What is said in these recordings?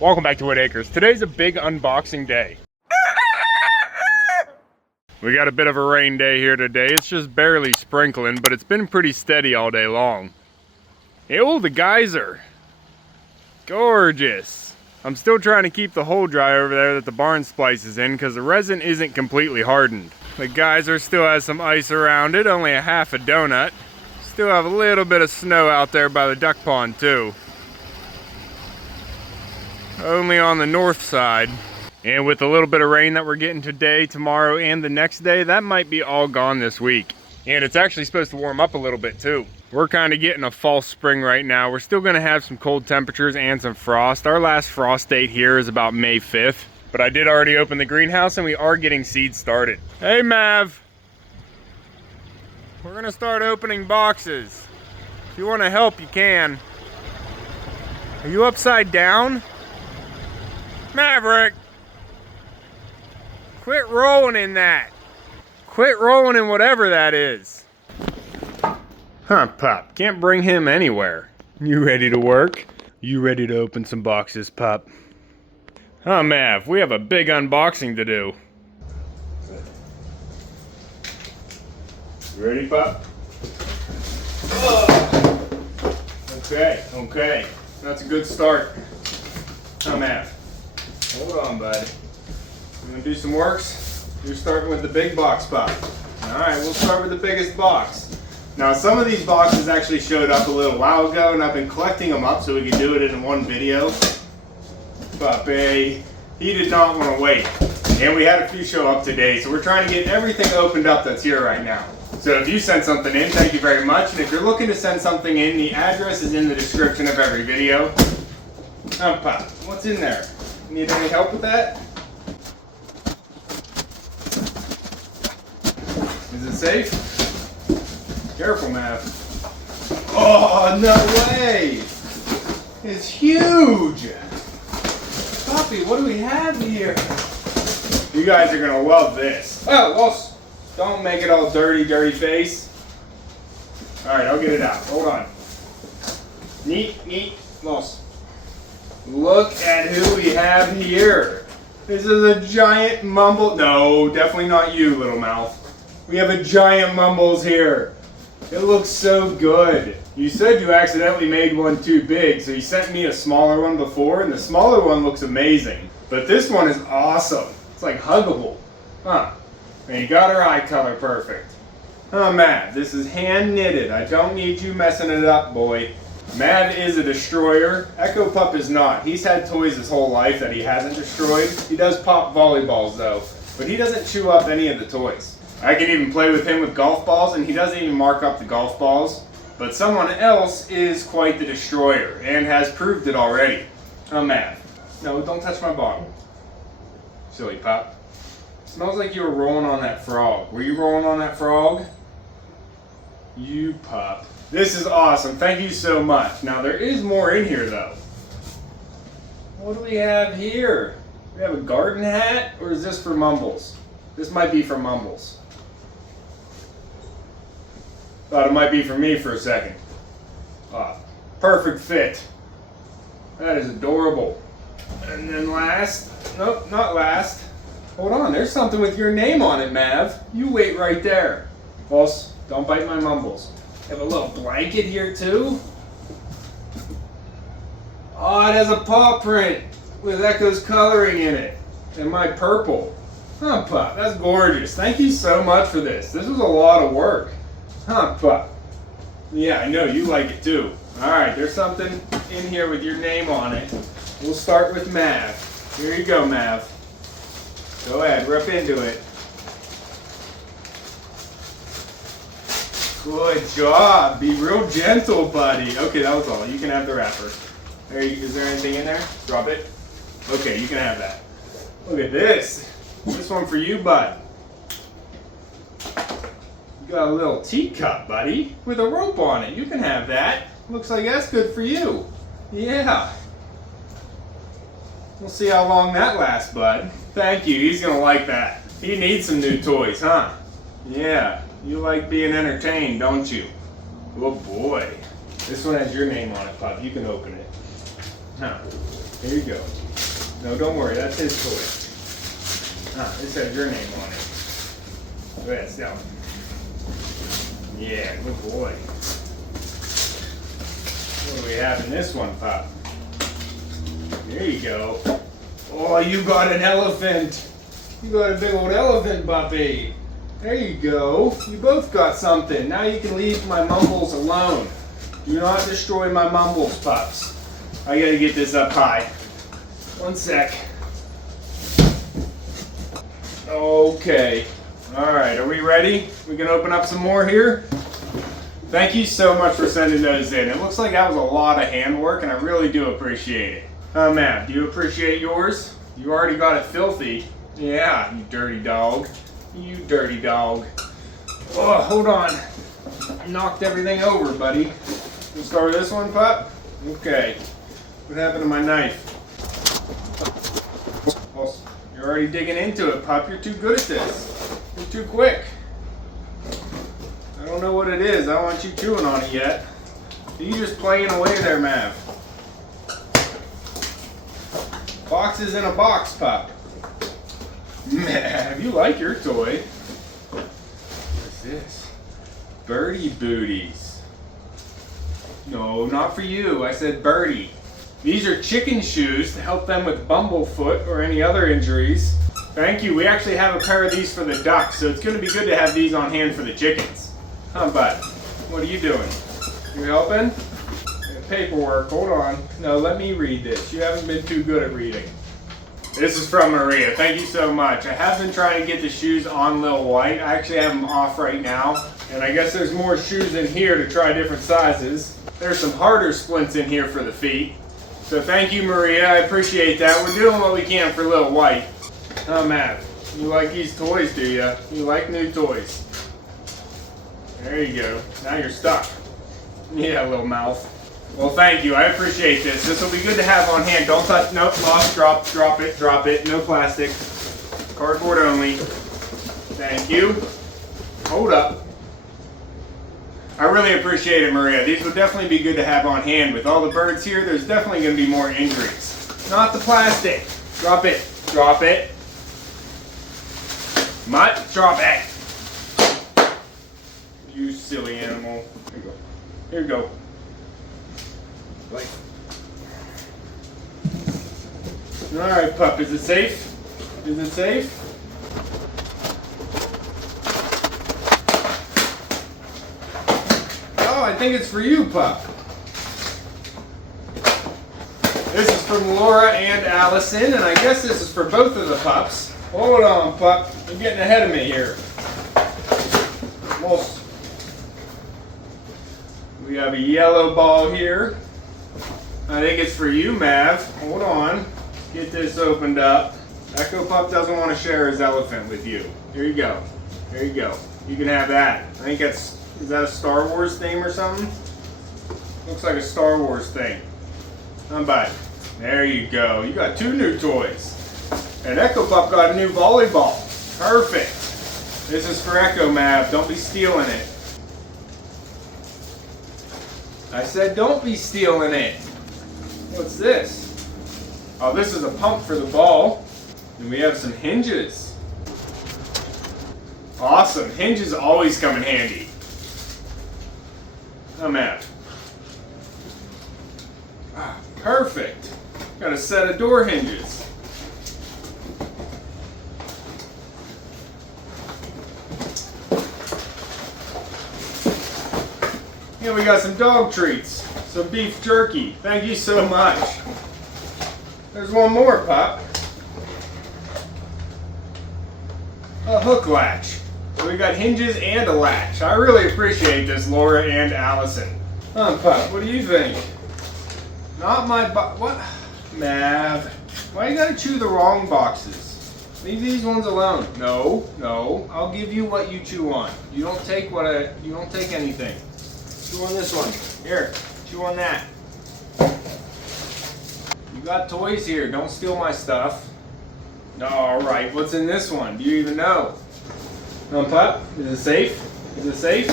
Welcome back to Whitt Acres. Today's a big unboxing day. We got a bit of a rain day here today. It's just barely sprinkling, but it's been pretty steady all day long. Oh, the geyser. Gorgeous. I'm still trying to keep the hole dry over there that the barn splice is in because the resin isn't completely hardened. The geyser still has some ice around it, only a half a donut. Still have a little bit of snow out there by the duck pond too. Only on the north side. And with a little bit of rain that we're getting today, tomorrow, and the next day, that might be all gone this week. And it's actually supposed to warm up a little bit too. We're kind of getting a false spring right now. We're still gonna have some cold temperatures and some frost. Our last frost date here is about May 5th. But I did already open the greenhouse and we are getting seeds started. Hey Mav! We're gonna start opening boxes. If you wanna help, you can. Are you upside down? Maverick! Quit rolling in that. Quit rolling in whatever that is. Huh, Pup? Can't bring him anywhere. You ready to work? You ready to open some boxes, Pup? Huh, Mav? We have a big unboxing to do. You ready, Pup? Oh. Okay. That's a good start. Huh, Mav? Hold on, bud. I'm gonna do some works. You're starting with the big box, Pup. Alright, we'll start with the biggest box. Now, some of these boxes actually showed up a little while ago, and I've been collecting them up so we could do it in one video. But he did not want to wait. And we had a few show up today, so we're trying to get everything opened up that's here right now. So if you sent something in, thank you very much. And if you're looking to send something in, the address is in the description of every video. Pup, what's in there? Need any help with that? Is it safe? Careful, Mav. Oh, no way! It's huge! Puppy, what do we have here? You guys are gonna love this. Oh, well, don't make it all dirty face. Alright, I'll get it out. Hold on. Neat, lost. Look at who we have here. This is a giant mumble. No, definitely not you, little mouth. We have a giant mumbles here. It looks so good. You said you accidentally made one too big, so you sent me a smaller one before, and the smaller one looks amazing. But this one is awesome. It's like huggable. Huh. And you got her eye color perfect. Oh, Matt, this is hand knitted. I don't need you messing it up, boy. Mav is a destroyer. Echopup is not. He's had toys his whole life that he hasn't destroyed. He does pop volleyballs though, but he doesn't chew up any of the toys. I can even play with him with golf balls and he doesn't even mark up the golf balls. But someone else is quite the destroyer and has proved it already. Oh, Mav. No, don't touch my bottle. Silly pup. Smells like you were rolling on that frog. Were you rolling on that frog? You pup. This is awesome. Thank you so much. Now, there is more in here, though. What do we have here? We have a garden hat, or is this for Mumbles? This might be for Mumbles. Thought it might be for me for a second. Perfect fit. That is adorable. And then last, nope, not last. Hold on, there's something with your name on it, Mav. You wait right there. Boss, don't bite my Mumbles. Have a little blanket here too. Oh, it has a paw print with Echo's coloring in it. And my purple. Huh, Pup, that's gorgeous. Thank you so much for this. This was a lot of work. Huh, Pup. Yeah, I know, you like it too. Alright, there's something in here with your name on it. We'll start with Mav. Here you go, Mav. Go ahead, rip into it. Good job. Be real gentle, buddy. Okay, that was all. You can have the wrapper. Is there anything in there? Drop it. Okay, you can have that. Look at this. This one for you, bud. You got a little teacup, buddy, with a rope on it. You can have that. Looks like that's good for you. Yeah. We'll see how long that lasts, bud. Thank you. He's gonna like that. He needs some new toys, huh? Yeah. You like being entertained, don't you? Oh boy. This one has your name on it, Pup. You can open it. Huh. Here you go. No, don't worry, that's his toy. Ah, this has your name on it. Go ahead, sit down. Yeah, good boy. What do we have in this one, Pop? There you go. Oh, you got an elephant. You got a big old elephant, puppy. There you go. You both got something. Now you can leave my mumbles alone. Do not destroy my mumbles, pups. I gotta get this up high. One sec. Okay. Alright, are we ready? We can open up some more here? Thank you so much for sending those in. It looks like that was a lot of handwork, and I really do appreciate it. Matt, do you appreciate yours? You already got it filthy. Yeah, you dirty dog. You dirty dog. Oh, hold on. I knocked everything over, buddy. We'll start with this one, pup? Okay. What happened to my knife? Well, you're already digging into it, pup. You're too good at this. You're too quick. I don't know what it is. I don't want you chewing on it yet. Are you just playing away there, Mav? Box is in a box, pup. Mav, you like your toy. What's this? Birdie booties. No, not for you. I said birdie. These are chicken shoes to help them with bumblefoot or any other injuries. Thank you. We actually have a pair of these for the ducks, so it's going to be good to have these on hand for the chickens. Huh, bud? What are you doing? You helping? Paperwork. Hold on. No, let me read this. You haven't been too good at reading. This is from Maria. Thank you so much. I have been trying to get the shoes on Lil White. I actually have them off right now. And I guess there's more shoes in here to try different sizes. There's some harder splints in here for the feet. So thank you, Maria. I appreciate that. We're doing what we can for Lil White. Oh, Matt, you like these toys, do you? You like new toys. There you go. Now you're stuck. Yeah, little mouth. Well, thank you. I appreciate this. This will be good to have on hand. Don't touch. Nope. Lost. Drop it. No plastic. Cardboard only. Thank you. Hold up. I really appreciate it, Maria. These would definitely be good to have on hand. With all the birds here, there's definitely going to be more injuries. Not the plastic. Drop it. Drop it. Mutt, drop it. You silly animal. Here you go. Here you go. Like. Alright, pup. Is it safe? Is it safe? Oh, I think it's for you, pup. This is from Laura and Allison, and I guess this is for both of the pups. Hold on, pup. You're getting ahead of me here. Almost. We have a yellow ball here. I think it's for you, Mav. Hold on. Get this opened up. Echopup doesn't want to share his elephant with you. Here you go. There you go. You can have that. I think that's, is that a Star Wars theme or something? Looks like a Star Wars thing. Bye. There you go. You got two new toys. And Echopup got a new volleyball. Perfect. This is for Echo, Mav. Don't be stealing it. I said don't be stealing it. What's this? Oh, this is a pump for the ball. And we have some hinges. Awesome. Hinges always come in handy. Oh, Mav. Ah, perfect. Got a set of door hinges. And we got some dog treats, some beef jerky. Thank you so much. There's one more, pup. A hook latch. So we got hinges and a latch. I really appreciate this, Laura and Allison. Pup, what do you think? Not my what? Mav. Why you gotta chew the wrong boxes? Leave these ones alone. No, no. I'll give you what you chew on. You don't take you don't take anything. Chew on this one. Here, chew on that. You got toys here. Don't steal my stuff. Alright, what's in this one? Do you even know? Pup, is it safe? Is it safe?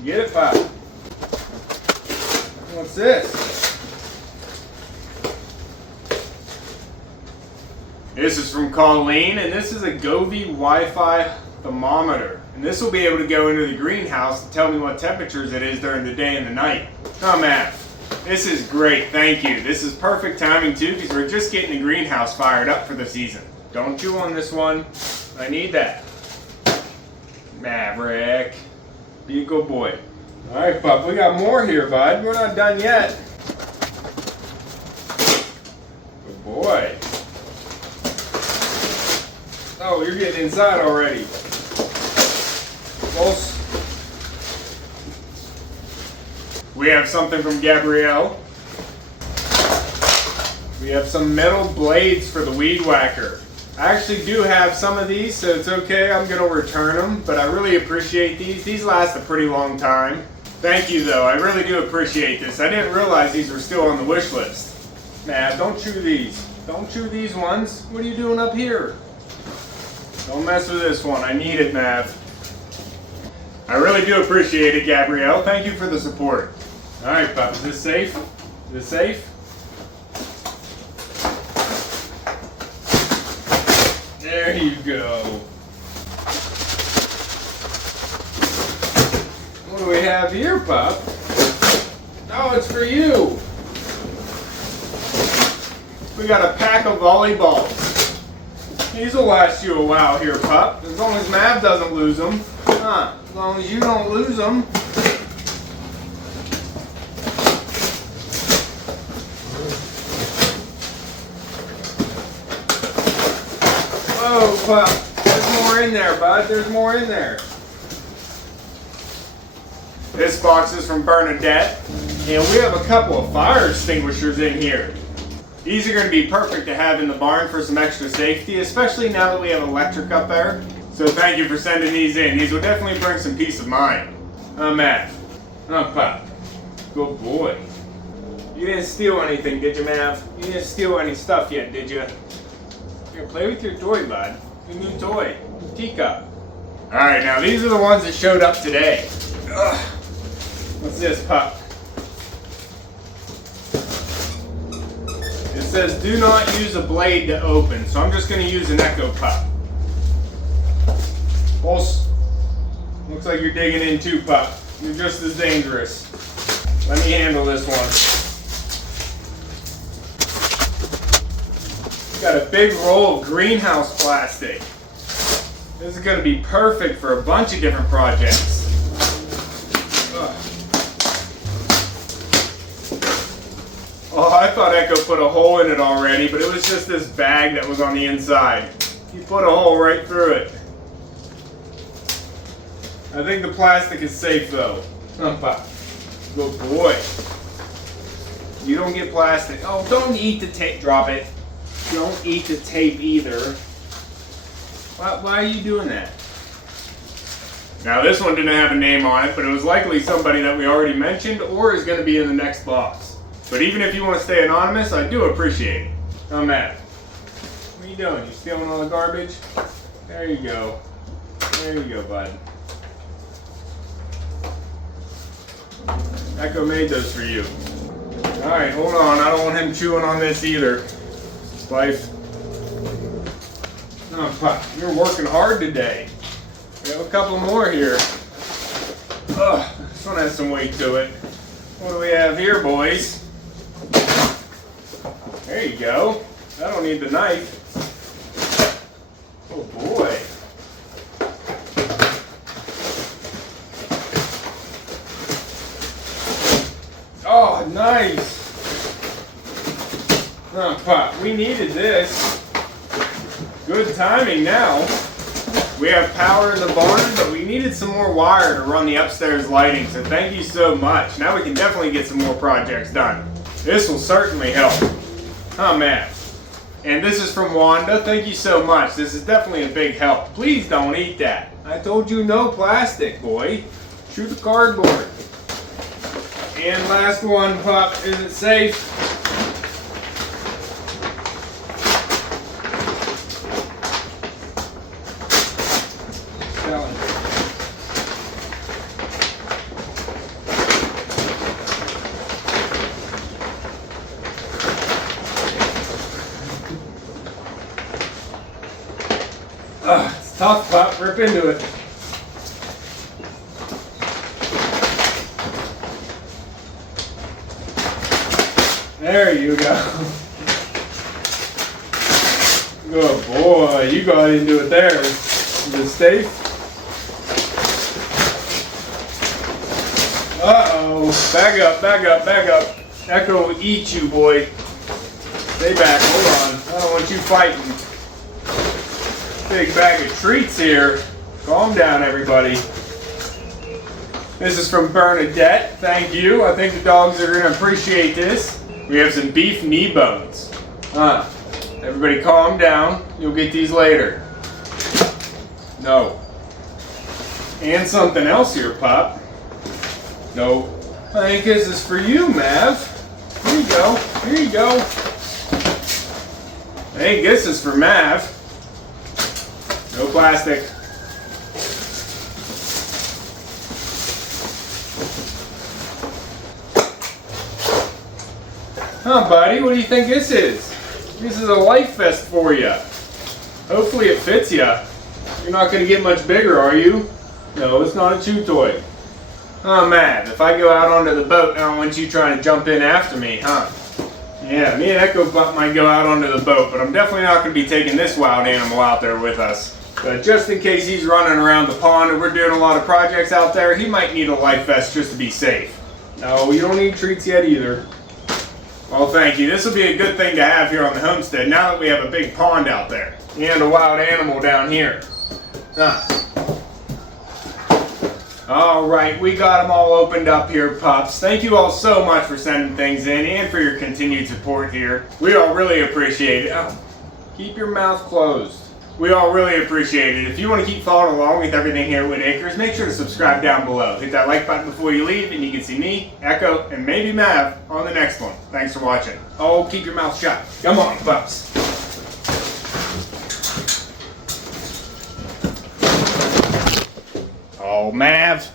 You get it, pup? What's this? This is from Colleen, and this is a Govee Wi-Fi thermometer. And this will be able to go into the greenhouse and tell me what temperatures it is during the day and the night. Oh man, this is great, thank you. This is perfect timing too, because we're just getting the greenhouse fired up for the season. Don't chew on this one. I need that. Maverick. Be a good boy. Alright, pup, we got more here, bud. We're not done yet. Good boy. Oh, you're getting inside already. Close. We have something from Gabrielle. We have some metal blades for the weed whacker. I actually do have some of these, so it's okay. I'm going to return them, but I really appreciate these. These last a pretty long time. Thank you, though. I really do appreciate this. I didn't realize these were still on the wish list. Nah, don't chew these. Don't chew these ones. What are you doing up here? Don't mess with this one. I need it, Mav. I really do appreciate it, Gabrielle. Thank you for the support. Alright, pup. Is this safe? Is this safe? There you go. What do we have here, pup? Oh, it's for you. We got a pack of volleyballs. These will last you a while here, pup. As long as Mav doesn't lose them. Huh. As long as you don't lose them. Whoa, pup. There's more in there, bud. There's more in there. This box is from Bernadette. And we have a couple of fire extinguishers in here. These are going to be perfect to have in the barn for some extra safety, especially now that we have electric up there. So thank you for sending these in. These will definitely bring some peace of mind. Mav. Pop. Good boy. You didn't steal anything, did you, Mav? You didn't steal any stuff yet, did you? Here, play with your toy, bud. Your new toy. Teacup. Alright, now these are the ones that showed up today. Ugh. What's this, pup? It says do not use a blade to open, so I'm just going to use an Echopup. Pulse. Looks like you're digging in too, pup. You're just as dangerous. Let me handle this one. Got a big roll of greenhouse plastic. This is going to be perfect for a bunch of different projects. Ugh. Oh, I thought Echo put a hole in it already, but it was just this bag that was on the inside. He put a hole right through it. I think the plastic is safe though. Good boy. You don't get plastic. Oh, don't eat the tape. Drop it. Don't eat the tape either. Why are you doing that? Now this one didn't have a name on it, but it was likely somebody that we already mentioned or is going to be in the next box. But even if you want to stay anonymous, I do appreciate it. I'm Matt. What are you doing? You stealing all the garbage? There you go. There you go, bud. Echo made those for you. Alright, hold on. I don't want him chewing on this either. Life. Oh, Pop, you're working hard today. We have a couple more here. Ugh, this one has some weight to it. What do we have here, boys? There you go. I don't need the knife. Oh boy. Oh, nice. Oh, Pop, we needed this. Good timing now. We have power in the barn, but we needed some more wire to run the upstairs lighting, so thank you so much. Now we can definitely get some more projects done. This will certainly help. Oh, man. And this is from Wanda. Thank you so much. This is definitely a big help. Please don't eat that. I told you no plastic, boy. Shoot the cardboard. And last one, Pup. Is it safe? It's tough, pup. Rip into it. There you go. Good boy. You got into it there. Is it safe? Uh-oh. Back up, back up, back up. Echo will eat you, boy. Stay back. Hold on. I don't want you fighting. Big bag of treats here. Calm down, everybody. This is from Bernadette. Thank you. I think the dogs are going to appreciate this. We have some beef knee bones. Everybody calm down. You'll get these later. No. And something else here, Pop. No. I think this is for you, Mav. Here you go. Here you go. I think this is for Mav. No plastic. Huh, buddy? What do you think this is? This is a life vest for you. Hopefully it fits you. You're not going to get much bigger, are you? No, it's not a chew toy. Oh, Matt, if I go out onto the boat, I don't want you trying to jump in after me, huh? Yeah, me and Echopup might go out onto the boat, but I'm definitely not going to be taking this wild animal out there with us. But just in case he's running around the pond and we're doing a lot of projects out there, he might need a life vest just to be safe. No, you don't need treats yet either. Well, thank you. This will be a good thing to have here on the homestead now that we have a big pond out there. And a wild animal down here. Alright, we got them all opened up here, pups. Thank you all so much for sending things in and for your continued support here. We all really appreciate it. Oh, keep your mouth closed. We all really appreciate it. If you want to keep following along with everything here at Whitt Acres, make sure to subscribe down below. Hit that like button before you leave, and you can see me, Echo, and maybe Mav on the next one. Thanks for watching. Oh, keep your mouth shut. Come on, pups. Oh, Mav.